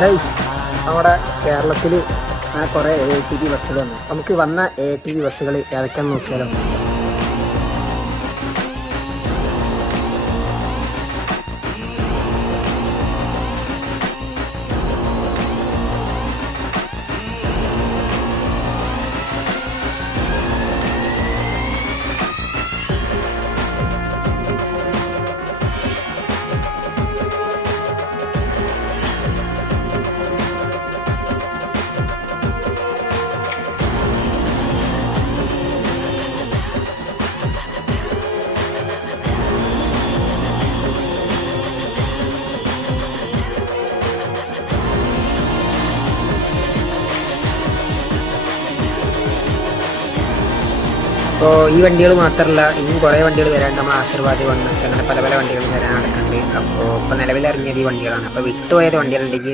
Guys, നമ്മുടെ കേരളത്തിൽ അങ്ങനെ കുറേ ATV ബസ്സുകൾ വന്നു. നമുക്ക് വന്ന ATV ബസ്സുകൾ ഏതൊക്കെയാണെന്ന് നോക്കിയാലോ. അപ്പോൾ ഈ വണ്ടികൾ മാത്രമല്ല, ഇനിയും കുറേ വണ്ടികൾ വരാണ്ട്. നമ്മൾ ആശീർവാദ് വണ്ണസ് അങ്ങനെ പല പല വണ്ടികൾ വരാൻ നടക്കുന്നുണ്ട്. അപ്പോൾ ഇപ്പോൾ നിലവിലിറങ്ങിയത് ഈ വണ്ടികളാണ്. അപ്പോൾ വിട്ടുപോയത് വണ്ടികളുണ്ടെങ്കിൽ